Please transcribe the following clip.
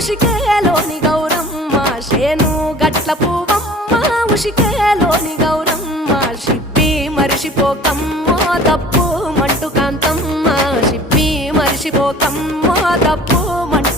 ఉషికేలోని గౌరమ్మ శేను గట్ల పువ్వమ్మ ఉషికేలోని గౌరమ్మ షిప్పి మరిషిపోకమ్మో తప్పు మంటు కాంతమ్మ షిప్పి మరిషిపోకమ్మో తప్పు